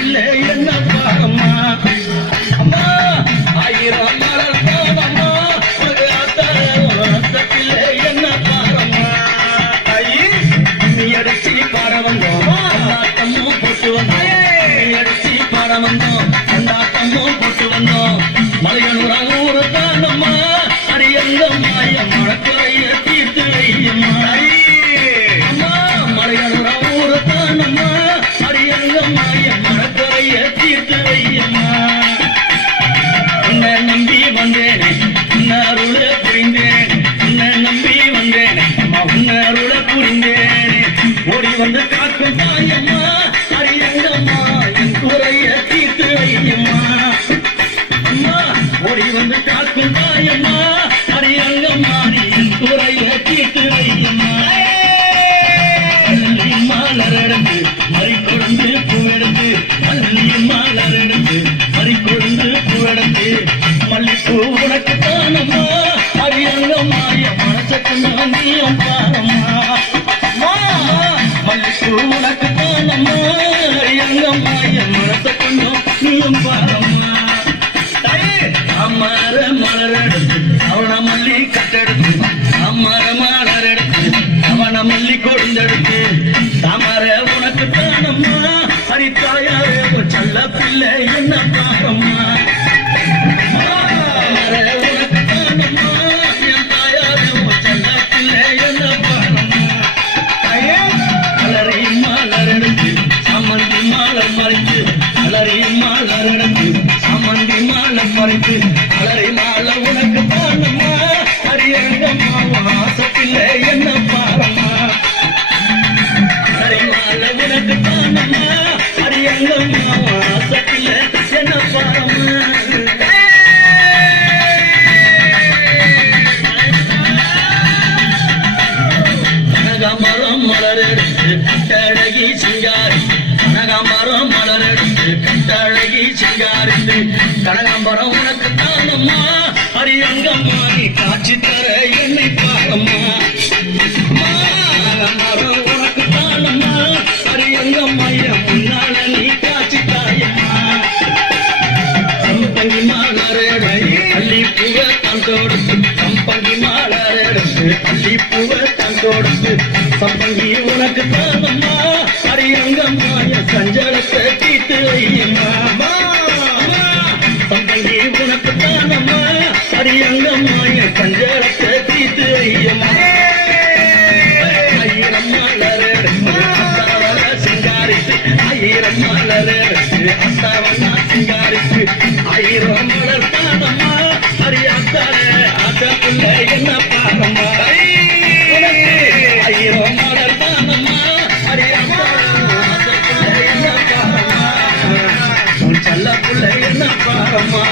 பிள்ளை வந்து காக்கும் தாயம்மா அரியங்கம்மா என் குறைய தீர்த்து வையம்மா. அம்மா ஓடி வந்து காக்கும் தாயம்மா அரியங்கம்மா என் குறைய தீர்த்து வையம்மா. அள்ளி மறி கொழுந்து பூவெடுத்து மறி கொழுந்து பூவெடுத்து மல்லிப்பூ உனக்கு தானம்மா. அரியங்கம்மா என் மனசுக்கு நான் நீயும் பாரம்மா. அம்மா, உனக்கு தானம்மா அரியங்கம்மா என் மனசை கொஞ்சம் நீயும் பாரம்மா தாயே, அமர அவன மல்லி கட்டெடுத்து அமர மலர் அவன மல்லி கொழுந்தெடுத்து. தாமர உனக்கு தானம்மா? ஹரித்தாயாரே உன் செல்ல பிள்ளை என்னப்பா? மாலர் அலரை அலறி உனக்கு தானம்மா அரியங்கம்மா வாசத்தில் என்ன பாரம்மா அலரை மாலர் உனக்கு தானம்மா அரியங்கம்மா வாசத்தில் என்ன பாரம்மா கனகமரம் மலரெடுத்து அழகி சிங்காரி கண்டழகி சிங்காரிந்து கனகாம்பரம் உனக்கு தானம்மா அரியங்கம்மா நீ காட்சி தர என்னை பாரம்மா. அம்மா, உனக்கு தானம்மா அரியங்கம்மா என் முன்னால நீ காட்சி தாயம்மா. சம்பங்கி மாலரடை அள்ளி பூவ சம்பங்கி அள்ளி பூவ சம்பங்கி உனக்கு தானம்மா அரியங்கம்மா என் உனக்கு தானம்மா அரியங்கம்மா என் சஞ்சலத்தை தீட்டு வையம்மா ஆயிரம் அத்தாவன சிங்காரித்து ஆயிரம் அத்தாவன சிங்காரித்து ஆயிரம் மலர் தானம்மா என்ன பாரம்மா